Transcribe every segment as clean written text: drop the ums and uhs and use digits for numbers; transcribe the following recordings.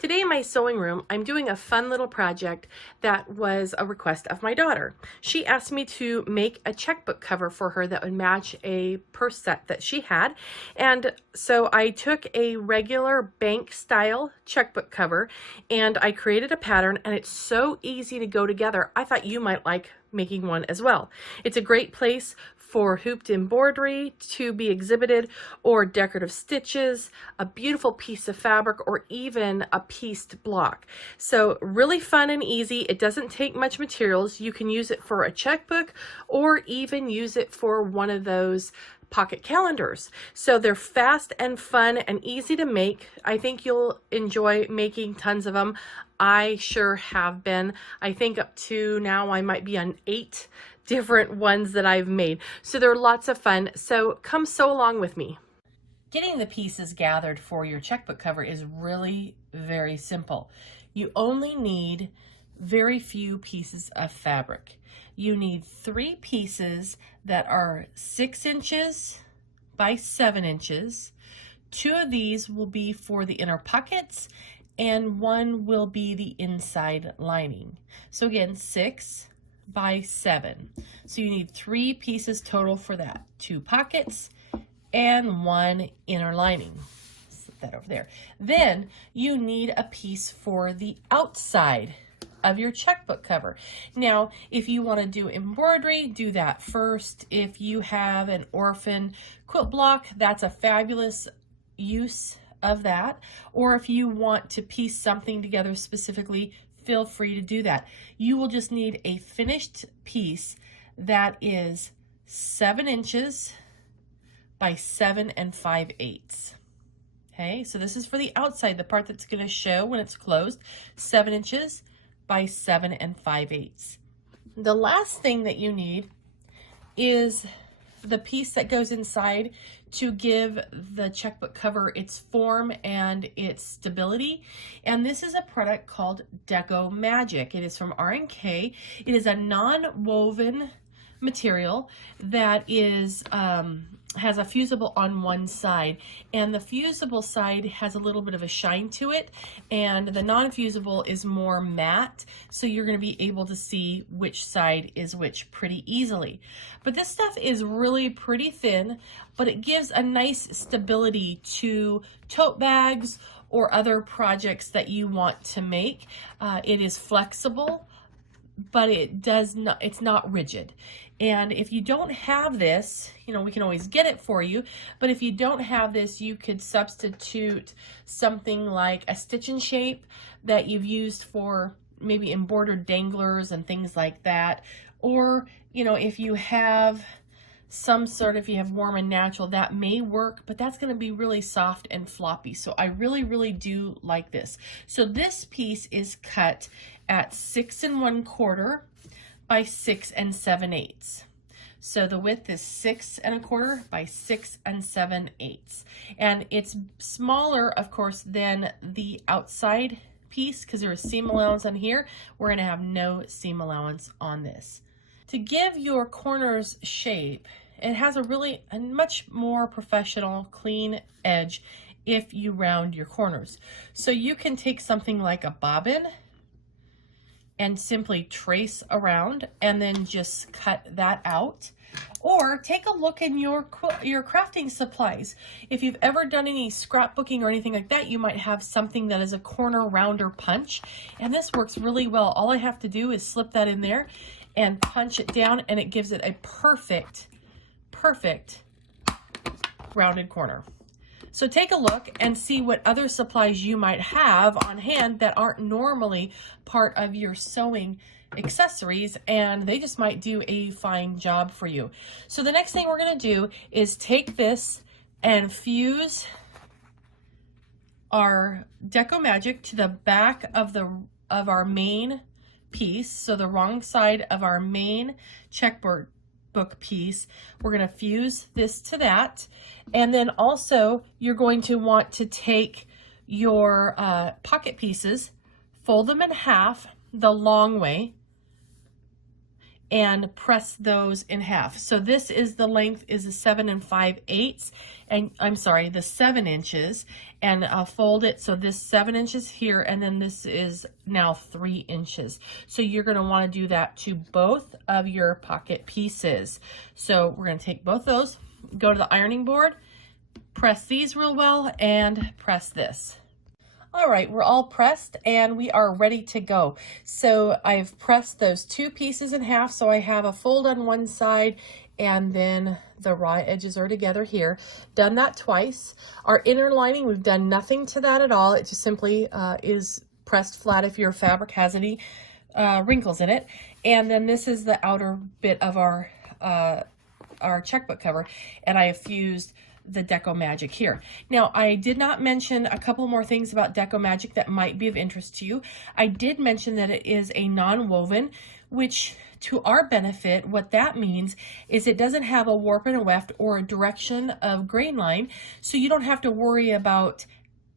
Today in my sewing room, I'm doing a fun little project that was a request of my daughter. She asked me to make a checkbook cover for her that would match a purse set that she had. And so I took a regular bank style checkbook cover and I created a pattern, and it's so easy to go together. I thought you might like making one as well. It's a great place for hooped embroidery to be exhibited, or decorative stitches, a beautiful piece of fabric, or even a pieced block. So really fun and easy. It doesn't take much materials. You can use it for a checkbook or even use it for one of those pocket calendars. So they're fast and fun and easy to make. I think you'll enjoy making tons of them. I sure have been. I think up to now I might be on 8 different ones that I've made. So they're lots of fun. So come sew along with me. Getting the pieces gathered for your checkbook cover is really very simple. You only need very few pieces of fabric. You need 3 pieces that are 6 inches by 7 inches. 2 of these will be for the inner pockets and 1 will be the inside lining. So again, 6 by 7. So you need 3 pieces total for that. 2 pockets and 1 inner lining. Slip that over there. Then you need a piece for the outside of your checkbook cover. Now, if you want to do embroidery, do that first. If you have an orphan quilt block, that's a fabulous use of that. Or if you want to piece something together specifically, feel free to do that. You will just need a finished piece that is 7 inches by 7 5/8. Okay, so this is for the outside, the part that's going to show when it's closed, 7 inches by 7 5/8. The last thing that you need is the piece that goes inside to give the checkbook cover its form and its stability. And this is a product called Deco Magic. It is from R&K. It is a non-woven material that is has a fusible on one side, and the fusible side has a little bit of a shine to it, and the non-fusible is more matte, so you're going to be able to see which side is which pretty easily. But this stuff is really pretty thin, but it gives a nice stability to tote bags or other projects that you want to make. It is flexible, but it's not rigid. And if you don't have this, you know, we can always get it for you, but if you don't have this, you could substitute something like a stitch and shape that you've used for maybe embroidered danglers and things like that. Or, you know, if you have some sort, if you have warm and natural, that may work, but that's going to be really soft and floppy. So I really do like this. So this piece is cut at 6 1/4 by 6 7/8. So the width is 6 1/4 by 6 7/8. And it's smaller, of course, than the outside piece because there is seam allowance on here. We're going to have no seam allowance on this. To give your corners shape, it has a much more professional, clean edge if you round your corners. So you can take something like a bobbin and simply trace around and then just cut that out. Or take a look in your crafting supplies. If you've ever done any scrapbooking or anything like that, you might have something that is a corner rounder punch, and this works really well. All I have to do is slip that in there and punch it down, and it gives it a perfect rounded corner. So take a look and see what other supplies you might have on hand that aren't normally part of your sewing accessories, and they just might do a fine job for you. So the next thing we're going to do is take this and fuse our Deco Magic to the back of our main piece. So the wrong side of our main checkbook piece, we're going to fuse this to that. And then also you're going to want to take your pocket pieces, fold them in half the long way, and press those in half. So this is the length is a 7 5/8, and I'm sorry, the 7 inches, and I'll fold it. So this 7 inches here, and then this is now 3 inches. So you're going to want to do that to both of your pocket pieces. So we're going to take both those, go to the ironing board, press these real well, and press this. All right, we're all pressed and we are ready to go. So I've pressed those 2 pieces in half, so I have a fold on one side and then the raw edges are together here. Done that twice. Our inner lining, we've done nothing to that at all. It just simply is pressed flat if your fabric has any wrinkles in it. And then this is the outer bit of our checkbook cover, and I have fused the Deco Magic here. Now, I did not mention a couple more things about Deco Magic that might be of interest to you. I did mention that it is a non-woven, which to our benefit, what that means is it doesn't have a warp and a weft or a direction of grain line, so you don't have to worry about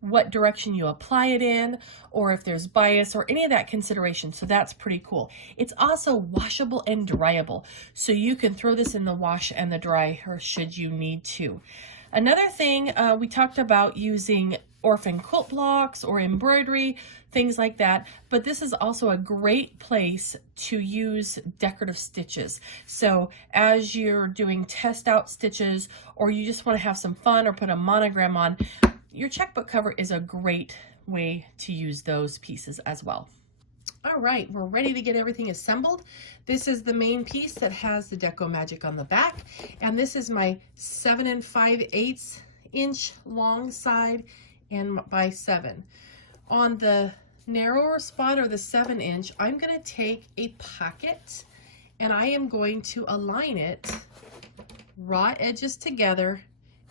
what direction you apply it in or if there's bias or any of that consideration. So that's pretty cool. It's also washable and dryable, so you can throw this in the wash and the dryer should you need to. Another thing, we talked about using orphan quilt blocks or embroidery, things like that, but this is also a great place to use decorative stitches. So as you're doing test out stitches, or you just want to have some fun or put a monogram on, your checkbook cover is a great way to use those pieces as well. All right, we're ready to get everything assembled. This is the main piece that has the Deco Magic on the back, and this is my 7 5/8 inch long side and by 7. On the narrower spot, or the 7 inch, I'm going to take a pocket and I am going to align it raw edges together,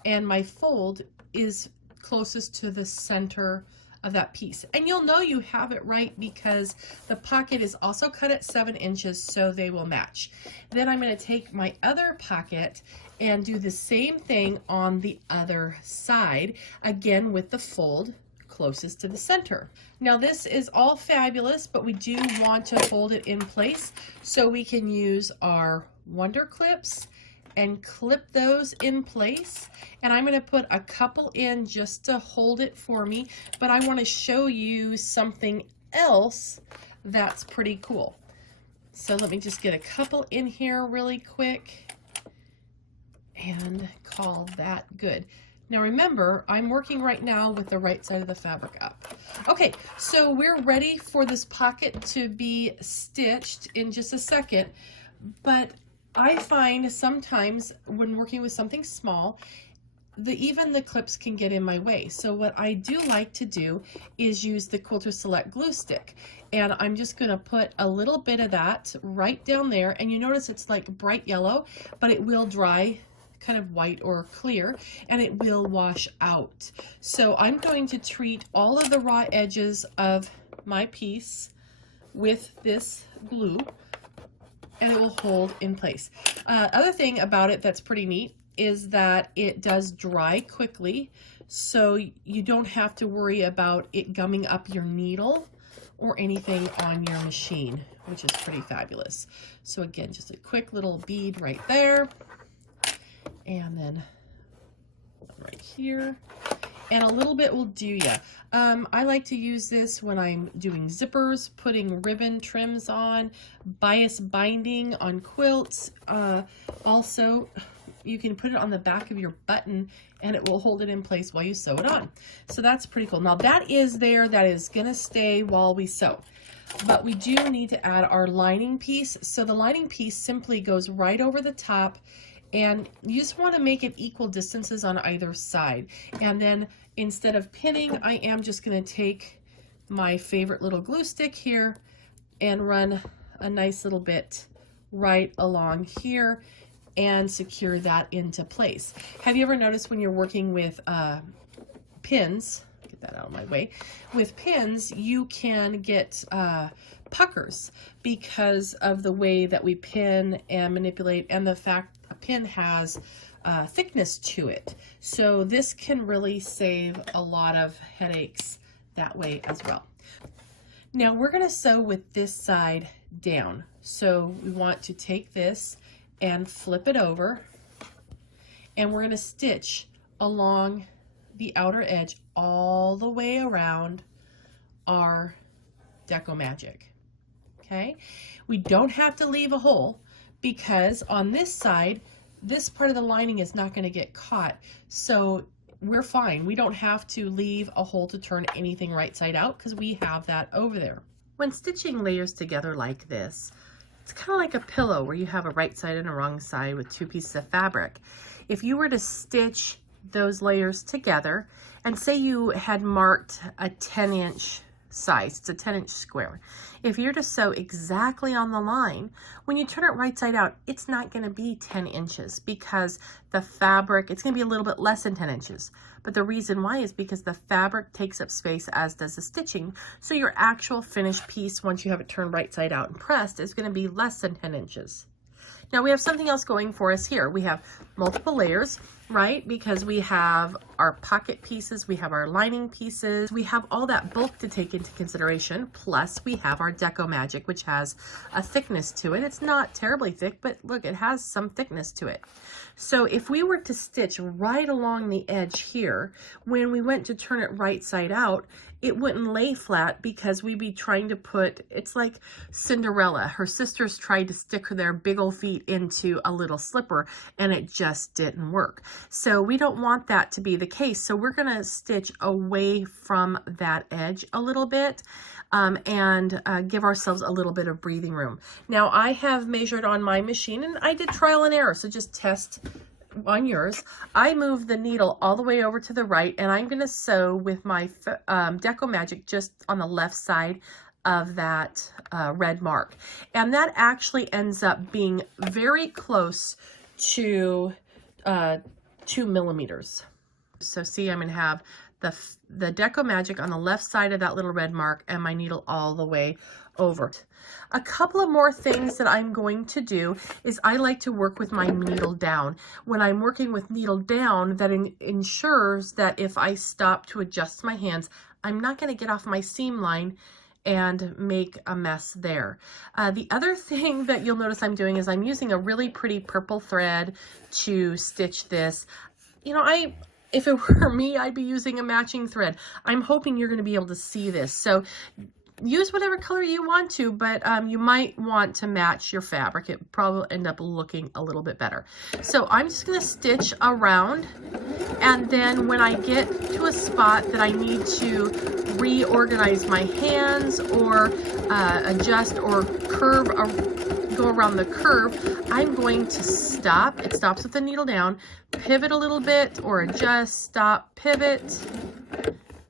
and my fold is closest to the center of that piece. And you'll know you have it right because the pocket is also cut at 7 inches, so they will match. Then I'm going to take my other pocket and do the same thing on the other side, again with the fold closest to the center. Now this is all fabulous, but we do want to hold it in place, so we can use our Wonder Clips and clip those in place. And I'm going to put a couple in just to hold it for me, but I want to show you something else that's pretty cool. So let me just get a couple in here really quick and call that good. Now remember, I'm working right now with the right side of the fabric up. Okay, so we're ready for this pocket to be stitched in just a second, but I find sometimes when working with something small, even the clips can get in my way. So what I do like to do is use the Quilter Select glue stick. And I'm just going to put a little bit of that right down there. And you notice it's like bright yellow, but it will dry kind of white or clear, and it will wash out. So I'm going to treat all of the raw edges of my piece with this glue, and it will hold in place. Other thing about it that's pretty neat is that it does dry quickly, so you don't have to worry about it gumming up your needle or anything on your machine, which is pretty fabulous. So again, just a quick little bead right there, and then right here. And a little bit will do ya. I like to use this when I'm doing zippers, putting ribbon trims on, bias binding on quilts. Also, you can put it on the back of your button and it will hold it in place while you sew it on. So that's pretty cool. Now that is there, that is gonna stay while we sew. But we do need to add our lining piece. So the lining piece simply goes right over the top, and you just want to make it equal distances on either side. And then instead of pinning, I am just going to take my favorite little glue stick here and run a nice little bit right along here and secure that into place. Have you ever noticed when you're working with pins, get that out of my way, with pins, you can get puckers because of the way that we pin and manipulate, and the fact a pin has thickness to it. So this can really save a lot of headaches that way as well. Now we're going to sew with this side down. So we want to take this and flip it over, and we're going to stitch along the outer edge all the way around our Deco Magic. Okay, we don't have to leave a hole because on this side, this part of the lining is not going to get caught, so we're fine. We don't have to leave a hole to turn anything right side out because we have that over there. When stitching layers together like this, it's kind of like a pillow where you have a right side and a wrong side with two pieces of fabric. If you were to stitch those layers together, and say you had marked a 10-inch size, it's a 10-inch square. If you're to sew exactly on the line, when you turn it right side out, it's not going to be 10 inches because the fabric, it's going to be a little bit less than 10 inches. But the reason why is because the fabric takes up space, as does the stitching. So your actual finished piece, once you have it turned right side out and pressed, is going to be less than 10 inches. Now we have something else going for us here. We have multiple layers, right? Because we have our pocket pieces, we have our lining pieces, we have all that bulk to take into consideration, plus we have our Deco Magic, which has a thickness to it. It's not terribly thick, but look, it has some thickness to it. So if we were to stitch right along the edge here, when we went to turn it right side out, it wouldn't lay flat because we'd be trying to put, it's like Cinderella. Her sisters tried to stick their big old feet into a little slipper and it just didn't work. So we don't want that to be the case. So we're going to stitch away from that edge a little bit and give ourselves a little bit of breathing room. Now I have measured on my machine and I did trial and error, so just test on yours. I moved the needle all the way over to the right, and I'm going to sew with my Deco Magic just on the left side of that red mark. And that actually ends up being very close to 2 millimeters. So see, I'm going to have the Deco Magic on the left side of that little red mark and my needle all the way over. A couple of more things that I'm going to do is I like to work with my needle down. When I'm working with needle down, that ensures that if I stop to adjust my hands, I'm not going to get off my seam line and make a mess there. The other thing that you'll notice I'm doing is I'm using a really pretty purple thread to stitch this. You know, if it were me, I'd be using a matching thread. I'm hoping you're going to be able to see this. So use whatever color you want to, but you might want to match your fabric. It probably end up looking a little bit better. So I'm just going to stitch around, and then when I get to a spot that I need to reorganize my hands or adjust or curve or go around the curve, I'm going to stop. It stops with the needle down, pivot a little bit or adjust, stop, pivot,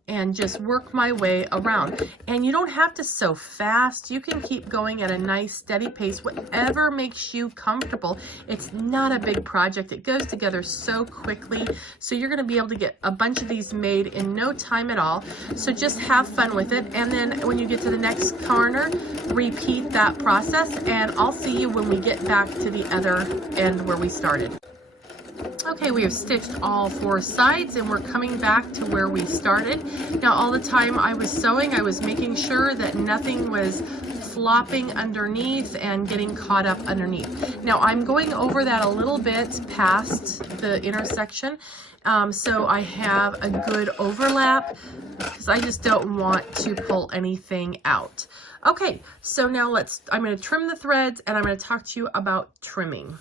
and just work my way around. And you don't have to sew fast. You can keep going at a nice steady pace, whatever makes you comfortable. It's not a big project. It goes together so quickly. So you're going to be able to get a bunch of these made in no time at all. So just have fun with it. And then when you get to the next corner, repeat that process. And I'll see you when we get back to the other end where we started. Okay, we have stitched all 4 sides and we're coming back to where we started. Now all the time I was sewing, I was making sure that nothing was flopping underneath and getting caught up underneath. Now I'm going over that a little bit past the intersection, so I have a good overlap because I just don't want to pull anything out. Okay, so now I'm going to trim the threads and I'm going to talk to you about trimming.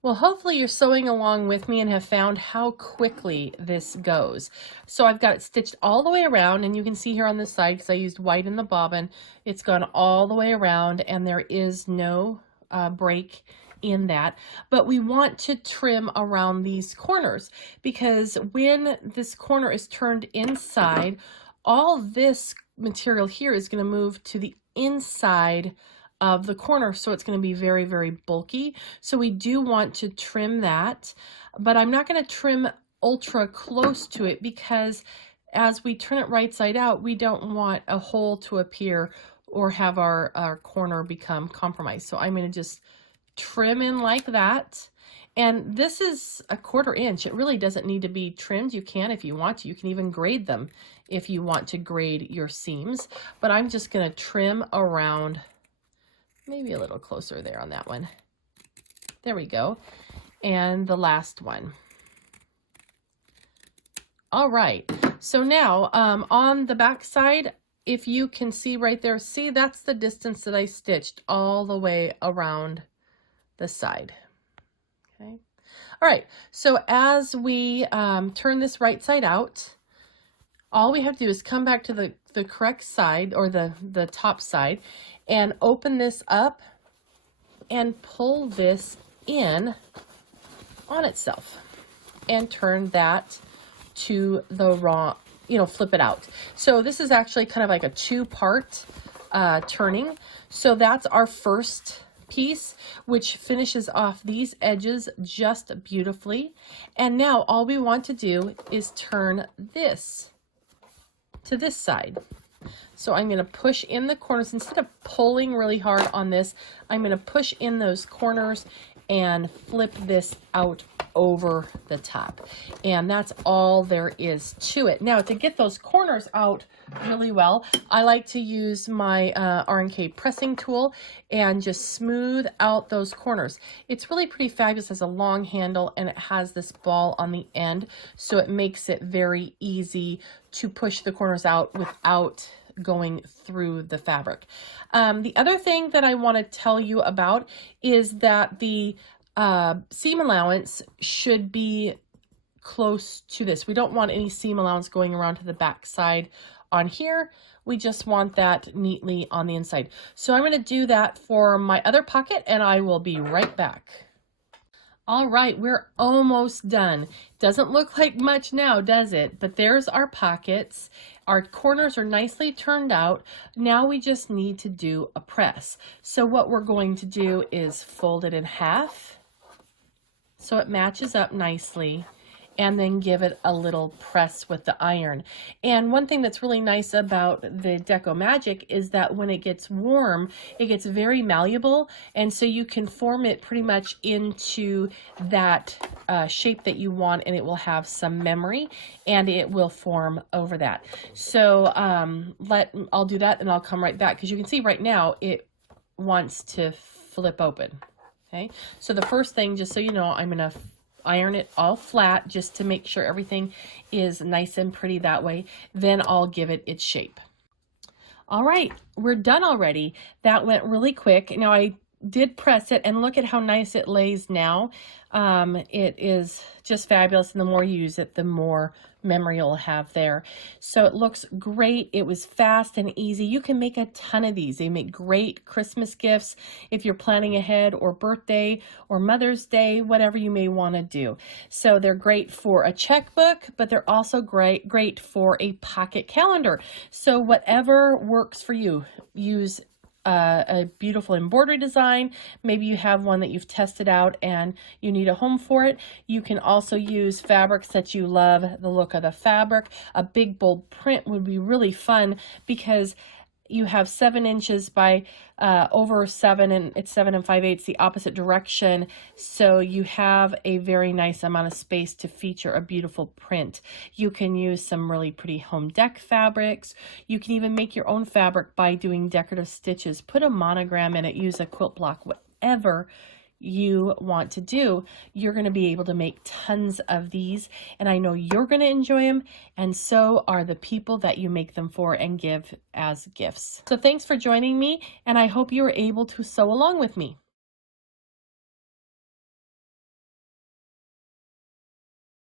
Well, hopefully you're sewing along with me and have found how quickly this goes. So I've got it stitched all the way around, and you can see here on this side, because I used white in the bobbin, it's gone all the way around and there is no break in that. But we want to trim around these corners, because when this corner is turned inside, all this material here is going to move to the inside of the corner, so it's going to be very, very bulky. So we do want to trim that, but I'm not going to trim ultra close to it, because as we turn it right side out, we don't want a hole to appear or have our corner become compromised. So I'm going to just trim in like that. And this is a 1/4 inch. It really doesn't need to be trimmed. You can if you want to. You can even grade them if you want to grade your seams. But I'm just going to trim around maybe a little closer there on that one. There we go. And the last one. All right, so now on the back side, if you can see right there, see, that's the distance that I stitched all the way around the side. Okay. All right, so as we turn this right side out, all we have to do is come back to the correct side, or the top side, and open this up and pull this in on itself and turn that to the wrong, flip it out. So this is actually kind of like a two-part turning. So that's our first piece, which finishes off these edges just beautifully. And now all we want to do is turn this to this side. So I'm going to push in the corners. Instead of pulling really hard on this, I'm going to push in those corners and flip this out over the top. And that's all there is to it. Now, to get those corners out really well, I like to use my R&K pressing tool and just smooth out those corners. It's really pretty fabulous. It has a long handle and it has this ball on the end, so it makes it very easy to push the corners out without going through the fabric. The other thing that I want to tell you about is that the seam allowance should be close to this. We don't want any seam allowance going around to the back side on here. We just want that neatly on the inside. So I'm going to do that for my other pocket, and I will be right back. All right, we're almost done. Doesn't look like much now, does it? But there's our pockets. Our corners are nicely turned out. Now we just need to do a press. So what we're going to do is fold it in half so it matches up nicely, and then give it a little press with the iron. And one thing that's really nice about the Deco Magic is that when it gets warm, it gets very malleable, and so you can form it pretty much into that shape that you want, and it will have some memory, and it will form over that. So I'll do that, and I'll come right back, because you can see right now it wants to flip open. Okay, so the first thing, just so you know, I'm going to iron it all flat just to make sure everything is nice and pretty that way. Then I'll give it its shape. All right, we're done already. That went really quick. Now I did press it, and look at how nice it lays now. It is just fabulous, and the more you use it, the more memory you'll have there. So it looks great. It was fast and easy. You can make a ton of these. They make great Christmas gifts if you're planning ahead, or birthday or Mother's Day, whatever you may want to do. So they're great for a checkbook, but they're also great for a pocket calendar. So whatever works for you. Use a beautiful embroidery design. Maybe you have one that you've tested out and you need a home for it. You can also use fabrics that you love the look of the fabric. A big bold print would be really fun, because you have 7 inches by over 7, and it's 7 5/8 the opposite direction. So you have a very nice amount of space to feature a beautiful print. You can use some really pretty home dec fabrics. You can even make your own fabric by doing decorative stitches. Put a monogram in it, use a quilt block, whatever you want to do. You're going to be able to make tons of these, and I know you're going to enjoy them, and so are the people that you make them for and give as gifts. So thanks for joining me, and I hope you were able to sew along with me.